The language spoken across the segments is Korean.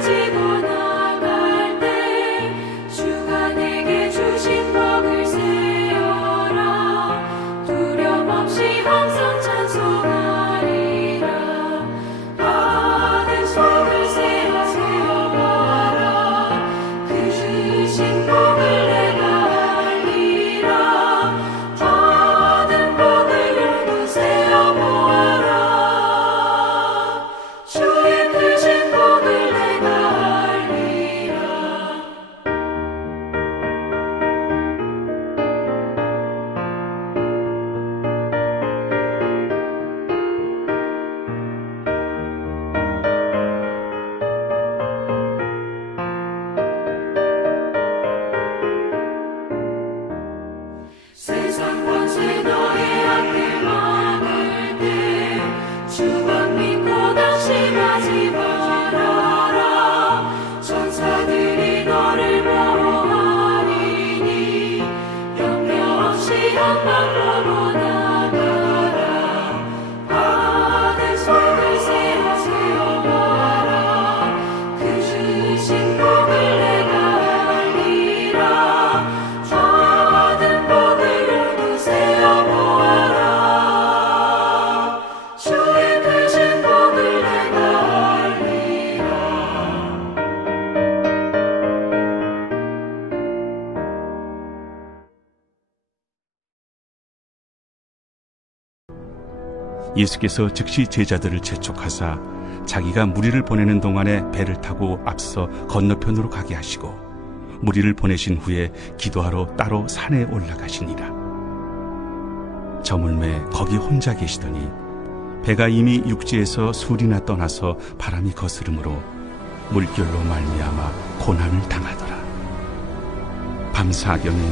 지고 나갈 때 주가 내게 주신 법을 세어라. 두려움 없이 항상 찬송하리라. 받은 속을 세어보아라. 그 주신 복을 내가 알리라. 받은 복을 열두 세어보아라. 주의 크신 복을 내가 알리라. 세상 권세 너의 앞을 막을 때 주만 믿고 낙심하지 말아라. 천사들이 너를 보호하리니 염려 없이 한 방으로 나가라. 받은 속을 세어보아라. 그 주신 복을 내가 알리라. 받은 복을 열두 세어보아라. 주의 크신 복을 내가 알리라. 예수께서 즉시 제자들을 재촉하사 자기가 무리를 보내는 동안에 배를 타고 앞서 건너편으로 가게 하시고 무리를 보내신 후에 기도하러 따로 산에 올라가시니라. 저물매 거기 혼자 계시더니 배가 이미 육지에서 술이나 떠나서 바람이 거스름으로 물결로 말미암아 고난을 당하더라. 밤사경에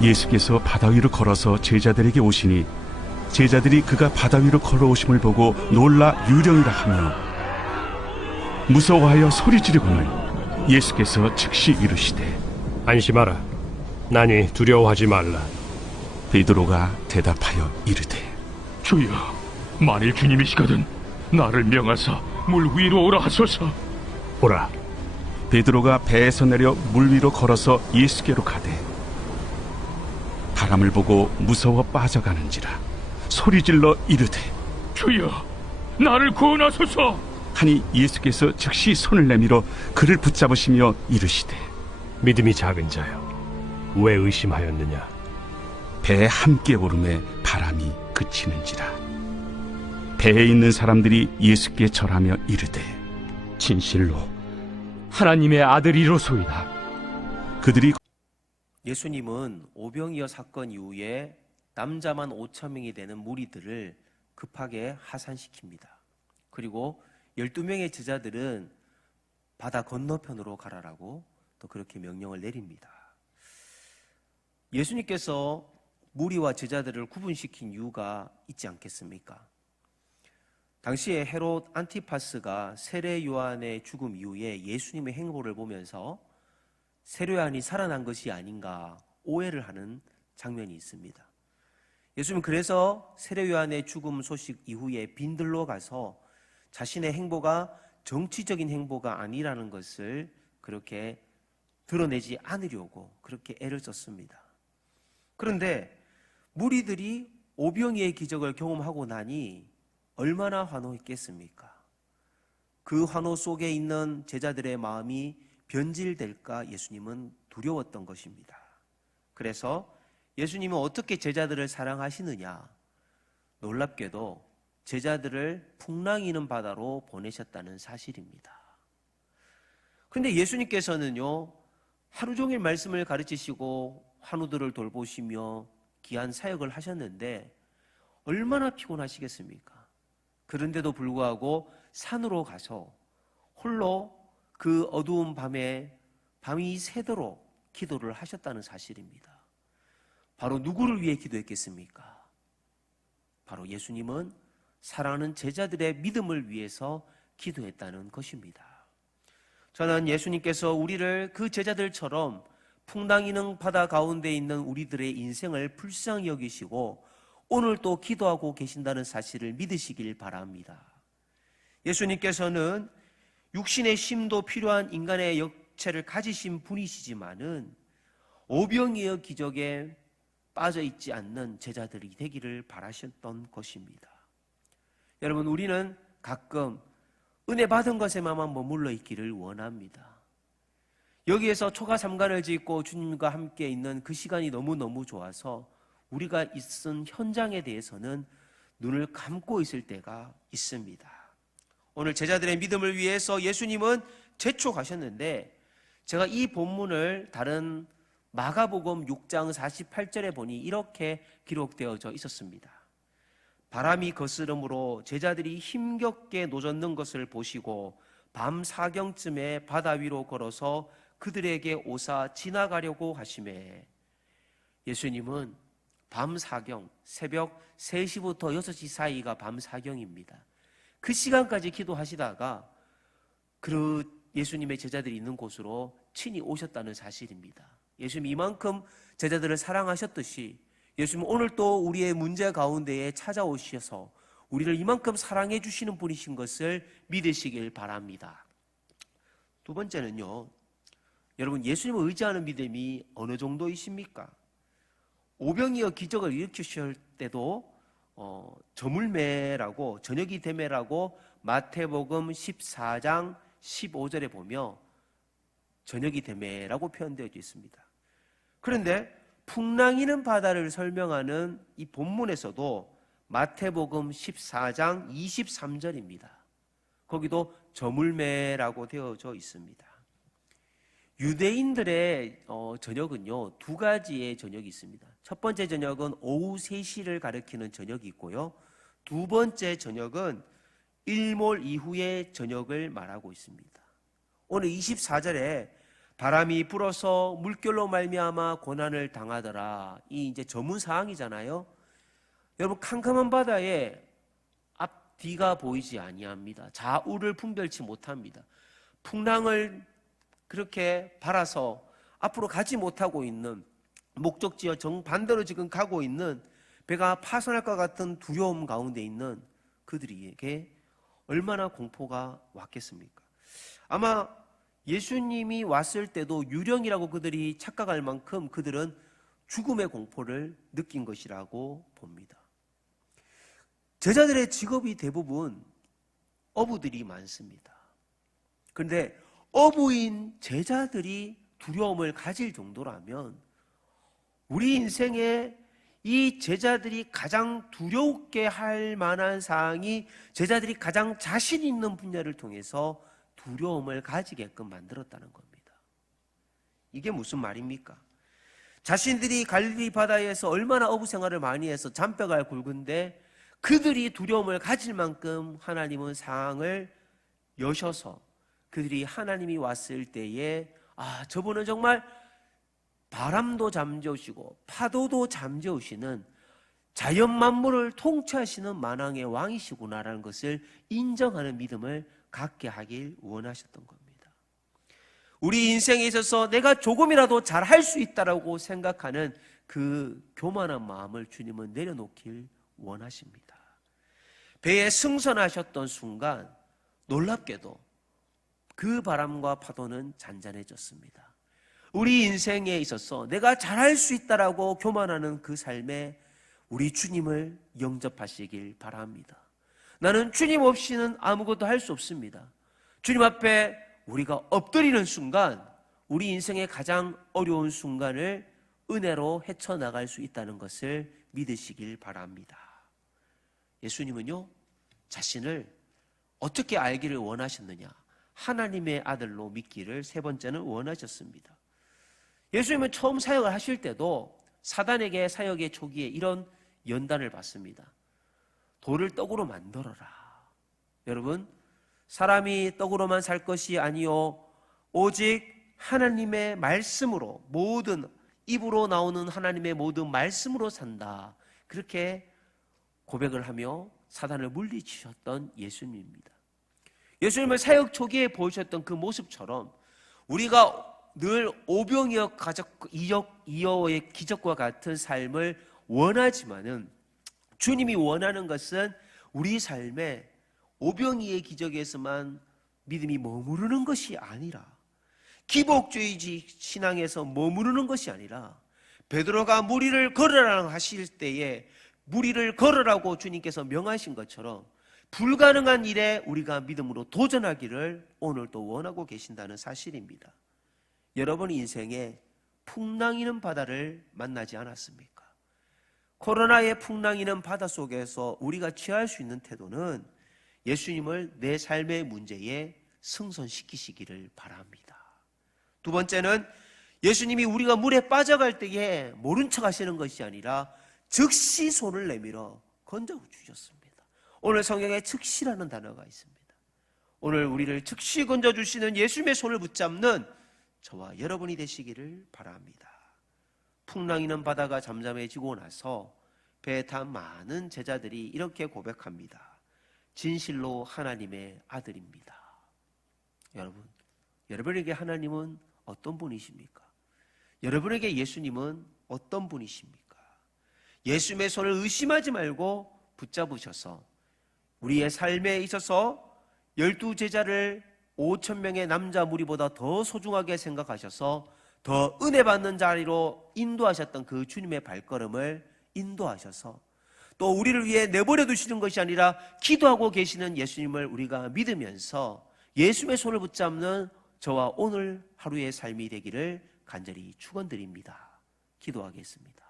예수께서 바다 위로 걸어서 제자들에게 오시니 제자들이 그가 바다 위로 걸어오심을 보고 놀라 유령이라 하며 무서워하여 소리 지르거늘 예수께서 즉시 이르시되 안심하라. 나니 두려워하지 말라. 베드로가 대답하여 이르되 주여, 만일 주님이시거든 나를 명하사 물 위로 오라 하소서. 보라, 베드로가 배에서 내려 물 위로 걸어서 예수께로 가되 바람을 보고 무서워 빠져가는지라 소리질러 이르되 주여, 나를 구원하소서. 하니 예수께서 즉시 손을 내밀어 그를 붙잡으시며 이르시되 믿음이 작은 자여, 왜 의심하였느냐? 배에 함께 오름에 바람이 그치는지라. 배에 있는 사람들이 예수께 절하며 이르되 진실로 하나님의 아들이로소이다. 그들이 예수님은 오병이어 사건 이후에 남자만 5,000명이 되는 무리들을 급하게 하산시킵니다. 그리고 12명의 제자들은 바다 건너편으로 가라라고 또 그렇게 명령을 내립니다. 예수님께서 무리와 제자들을 구분시킨 이유가 있지 않겠습니까? 당시에 헤롯 안티파스가 세례 요한의 죽음 이후에 예수님의 행보를 보면서 세례 요한이 살아난 것이 아닌가 오해를 하는 장면이 있습니다. 예수님은 그래서 세례 요한의 죽음 소식 이후에 빈들로 가서 자신의 행보가 정치적인 행보가 아니라는 것을 그렇게 드러내지 않으려고 그렇게 애를 썼습니다. 그런데 무리들이 오병이의 기적을 경험하고 나니 얼마나 환호했겠습니까? 그 환호 속에 있는 제자들의 마음이 변질될까 예수님은 두려웠던 것입니다. 그래서 예수님은 어떻게 제자들을 사랑하시느냐? 놀랍게도 제자들을 풍랑이는 바다로 보내셨다는 사실입니다. 그런데 예수님께서는요, 하루 종일 말씀을 가르치시고 환우들을 돌보시며 귀한 사역을 하셨는데 얼마나 피곤하시겠습니까? 그런데도 불구하고 산으로 가서 홀로 그 어두운 밤에 밤이 새도록 기도를 하셨다는 사실입니다. 바로 누구를 위해 기도했겠습니까? 바로 예수님은 사랑하는 제자들의 믿음을 위해서 기도했다는 것입니다. 저는 예수님께서 우리를 그 제자들처럼 풍랑이는 바다 가운데 있는 우리들의 인생을 불쌍히 여기시고 오늘 또 기도하고 계신다는 사실을 믿으시길 바랍니다. 예수님께서는 육신의 쉼도 필요한 인간의 역체를 가지신 분이시지만은 오병이어 기적에 빠져 있지 않는 제자들이 되기를 바라셨던 것입니다. 여러분, 우리는 가끔 은혜 받은 것에만 머물러 있기를 원합니다. 여기에서 초가 삼간을 짓고 주님과 함께 있는 그 시간이 너무너무 좋아서 우리가 있은 현장에 대해서는 눈을 감고 있을 때가 있습니다. 오늘 제자들의 믿음을 위해서 예수님은 재촉하셨는데, 제가 이 본문을 다른 마가복음 6장 48절에 보니 이렇게 기록되어져 있었습니다. 바람이 거스름으로 제자들이 힘겹게 노젓는 것을 보시고 밤 사경쯤에 바다 위로 걸어서 그들에게 오사 지나가려고 하시매, 예수님은 밤 사경, 새벽 3시부터 6시 사이가 밤 사경입니다. 그 시간까지 기도하시다가 그 예수님의 제자들이 있는 곳으로 친히 오셨다는 사실입니다. 예수님이 이만큼 제자들을 사랑하셨듯이 예수님은 오늘 또 우리의 문제 가운데에 찾아오셔서 우리를 이만큼 사랑해 주시는 분이신 것을 믿으시길 바랍니다. 두 번째는요, 여러분, 예수님을 의지하는 믿음이 어느 정도이십니까? 오병이어 기적을 일으키실 때도 저물매라고, 저녁이 되매라고 마태복음 14장 15절에 보며 저녁이 되매라고 표현되어 있습니다. 그런데 풍랑이는 바다를 설명하는 이 본문에서도 마태복음 14장 23절입니다. 거기도 저물매라고 되어져 있습니다. 유대인들의 저녁은요, 두 가지의 저녁이 있습니다. 첫 번째 저녁은 오후 3시를 가리키는 저녁이 있고요, 두 번째 저녁은 일몰 이후의 저녁을 말하고 있습니다. 오늘 24절에 바람이 불어서 물결로 말미암아 고난을 당하더라, 이 이제 전문 사항이잖아요. 여러분, 캄캄한 바다에 앞뒤가 보이지 아니합니다. 좌우를 분별치 못합니다. 풍랑을 그렇게 바라서 앞으로 가지 못하고 있는, 목적지와 정반대로 지금 가고 있는, 배가 파손할 것 같은 두려움 가운데 있는 그들에게 얼마나 공포가 왔겠습니까? 아마 예수님이 왔을 때도 유령이라고 그들이 착각할 만큼 그들은 죽음의 공포를 느낀 것이라고 봅니다. 제자들의 직업이 대부분 어부들이 많습니다. 그런데 어부인 제자들이 두려움을 가질 정도라면 우리 인생에 이 제자들이 가장 두렵게 할 만한 사항이 제자들이 가장 자신 있는 분야를 통해서 두려움을 가지게끔 만들었다는 겁니다. 이게 무슨 말입니까? 자신들이 갈릴리 바다에서 얼마나 어부 생활을 많이 해서 잔뼈가 굵은데 그들이 두려움을 가질 만큼 하나님은 상황을 여셔서 그들이 하나님이 왔을 때에 저분은 정말 바람도 잠재우시고 파도도 잠재우시는 자연 만물을 통치하시는 만왕의 왕이시구나라는 것을 인정하는 믿음을 갖게 하길 원하셨던 겁니다. 우리 인생에 있어서 내가 조금이라도 잘할 수 있다라고 생각하는 그 교만한 마음을 주님은 내려놓길 원하십니다. 배에 승선하셨던 순간 놀랍게도 그 바람과 파도는 잔잔해졌습니다. 우리 인생에 있어서 내가 잘할 수 있다라고 교만하는 그 삶에 우리 주님을 영접하시길 바랍니다. 나는 주님 없이는 아무것도 할 수 없습니다. 주님 앞에 우리가 엎드리는 순간 우리 인생의 가장 어려운 순간을 은혜로 헤쳐나갈 수 있다는 것을 믿으시길 바랍니다. 예수님은요, 자신을 어떻게 알기를 원하셨느냐? 하나님의 아들로 믿기를 세 번째는 원하셨습니다. 예수님은 처음 사역을 하실 때도 사단에게 사역의 초기에 이런 연단을 받습니다. 돌을 떡으로 만들어라. 여러분, 사람이 떡으로만 살 것이 아니요 오직 하나님의 말씀으로, 모든 입으로 나오는 하나님의 모든 말씀으로 산다. 그렇게 고백을 하며 사단을 물리치셨던 예수님입니다. 예수님을 사역 초기에 보이셨던 그 모습처럼 우리가 늘 오병이어 이어의 기적과 같은 삶을 원하지만은 주님이 원하는 것은 우리 삶에 오병이의 기적에서만 믿음이 머무르는 것이 아니라, 기복주의지 신앙에서 머무르는 것이 아니라, 베드로가 무리를 걸으라고 하실 때에 무리를 걸으라고 주님께서 명하신 것처럼 불가능한 일에 우리가 믿음으로 도전하기를 오늘도 원하고 계신다는 사실입니다. 여러분 인생에 풍랑이는 바다를 만나지 않았습니까? 코로나의 풍랑이는 바다 속에서 우리가 취할 수 있는 태도는 예수님을 내 삶의 문제에 승선시키시기를 바랍니다. 두 번째는 예수님이 우리가 물에 빠져갈 때에 모른 척 하시는 것이 아니라 즉시 손을 내밀어 건져 주셨습니다. 오늘 성경에 즉시라는 단어가 있습니다. 오늘 우리를 즉시 건져 주시는 예수님의 손을 붙잡는 저와 여러분이 되시기를 바랍니다. 풍랑이는 바다가 잠잠해지고 나서 배에 탄 많은 제자들이 이렇게 고백합니다. 진실로 하나님의 아들입니다. 여러분, 여러분에게 하나님은 어떤 분이십니까? 여러분에게 예수님은 어떤 분이십니까? 예수님의 손을 의심하지 말고 붙잡으셔서 우리의 삶에 있어서 12제자를 5,000명의 남자 무리보다 더 소중하게 생각하셔서 더 은혜 받는 자리로 인도하셨던 그 주님의 발걸음을 인도하셔서 또 우리를 위해 내버려 두시는 것이 아니라 기도하고 계시는 예수님을 우리가 믿으면서 예수님의 손을 붙잡는 저와 오늘 하루의 삶이 되기를 간절히 축원드립니다. 기도하겠습니다.